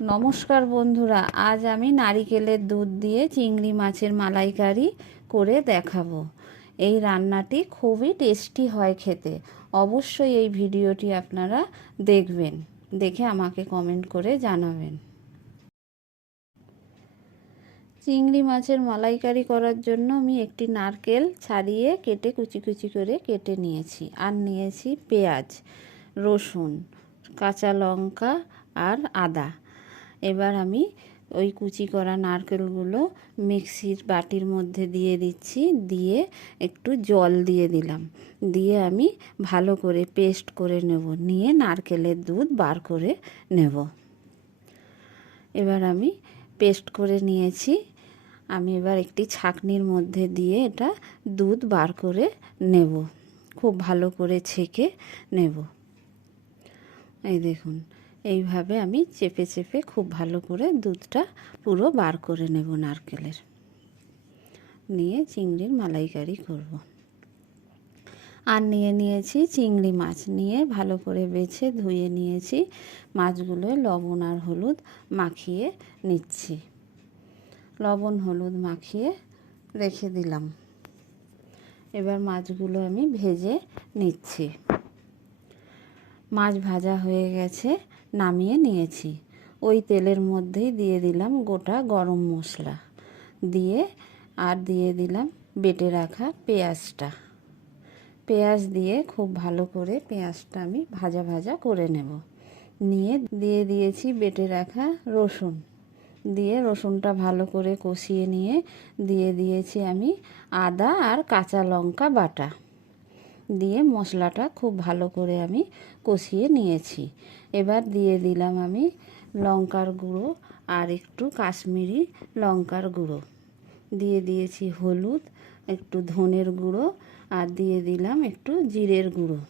নমস্কার বন্ধুরা, আজ আমি নারিকেলের দুধ দিয়ে চিংড়ি মাছের মালাইকারি করে দেখাবো। এই রান্নাটি খুবই টেস্টি হয় খেতে। অবশ্যই এই ভিডিওটি আপনারা দেখবেন, দেখে আমাকে কমেন্ট করে জানাবেন। চিংড়ি মাছের মালাইকারি করার জন্য আমি একটি নারকেল ছাড়িয়ে কেটে কুচি কুচি করে কেটে নিয়েছি, আর নিয়েছি পেঁয়াজ, রসুন, কাঁচা লঙ্কা আর আদা। এবার আমি ওই কুচি করা নারকেলগুলো মিক্সির বাটির মধ্যে দিয়ে দিচ্ছি, দিয়ে একটু জল দিয়ে দিলাম, দিয়ে আমি ভালো করে পেস্ট করে নেব, নিয়ে নারকেলের দুধ বার করে নেব। এবার আমি পেস্ট করে নিয়েছি, আমি এবার একটি ছাঁকনির মধ্যে দিয়ে এটা দুধ বার করে নেব, খুব ভালো করে ছেঁকে নেব। এই দেখুন, এইভাবে আমি চেপে চেপে খুব ভালো করে দুধটা পুরো বার করে নেব নারকেলের, নিয়ে চিংড়ির মালাইকারি করব। আর নিয়েছি চিংড়ি মাছ, নিয়ে ভালো করে বেছে ধুয়ে নিয়েছি। মাছগুলো লবণ আর হলুদ মাখিয়ে নিচ্ছি, লবণ হলুদ মাখিয়ে রেখে দিলাম। এবার মাছগুলো আমি ভেজে নিচ্ছি। মাছ ভাজা হয়ে গেছে, নামিয়ে নিয়েছি। ওই তেলের মধ্যেই দিয়ে দিলাম গোটা গরম মশলা, দিয়ে দিলাম বেটে রাখা পেঁয়াজটা। পেঁয়াজ দিয়ে খুব ভালো করে পেঁয়াজটা আমি ভাজা ভাজা করে নেব। নিয়ে দিয়ে দিয়েছি বেটে রাখা রসুন, দিয়ে রসুনটা ভালো করে কষিয়ে নিয়ে দিয়ে দিয়েছি আমি আদা আর কাঁচা লঙ্কা বাটা, দিয়ে মশলাটা খুব ভালো করে আমি কষিয়ে নিয়েছি। এবার দিয়ে দিলাম আমি লঙ্কার গুঁড়ো আর একটু কাশ্মীরি লঙ্কার গুঁড়ো, দিয়ে দিয়েছি হলুদ, একটু ধনের গুঁড়ো, আর দিয়ে দিলাম একটু জিরের গুঁড়ো,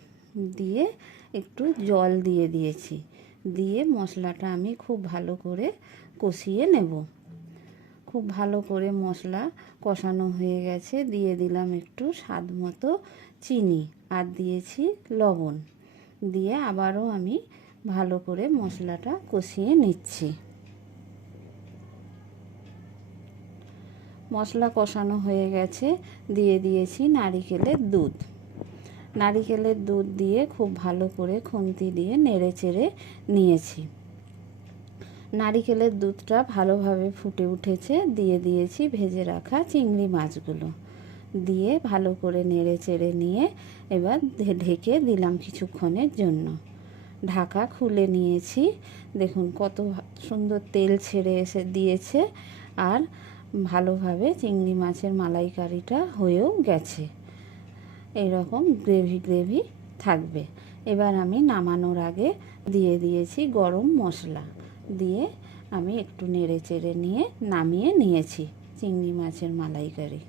দিয়ে একটু জল দিয়ে দিয়েছি। দিয়ে মশলাটা আমি খুব ভালো করে কষিয়ে নেব। খুব ভালো করে মশলা কষানো হয়ে গেছে, দিয়ে দিলাম একটু স্বাদ মতো চিনি, আর দিয়েছি লবণ, দিয়ে আবারও আমি ভালো করে মশলাটা কষিয়ে নিচ্ছি। মশলা কষানো হয়ে গেছে, দিয়ে দিয়েছি নারিকেলের দুধ। নারিকেলের দুধ দিয়ে খুব ভালো করে খুন্তি দিয়ে নেড়ে চেড়ে নিয়েছি। নারিকেলের দুধটা ভালোভাবে ফুটে উঠেছে, দিয়ে দিয়েছি ভেজে রাখা চিংড়ি মাছগুলো, দিয়ে ভালো করে নেড়ে চেড়ে নিয়ে এবার ঢেকে দিলাম কিছুক্ষণের জন্য। ঢাকা খুলে নিয়েছি, দেখুন কত সুন্দর তেল ছেড়ে এসে দিয়েছে, আর ভালোভাবে চিংড়ি মাছের মালাইকারিটা হয়েও গেছে। এইরকম গ্রেভি গ্রেভি থাকবে। এবার আমি নামানোর আগে দিয়ে দিয়েছি গরম মশলা, দিয়ে আমি একটু নেড়ে চেড়ে নিয়ে নামিয়ে নিয়েছি চিংড়ি মাছের মালাইকারি।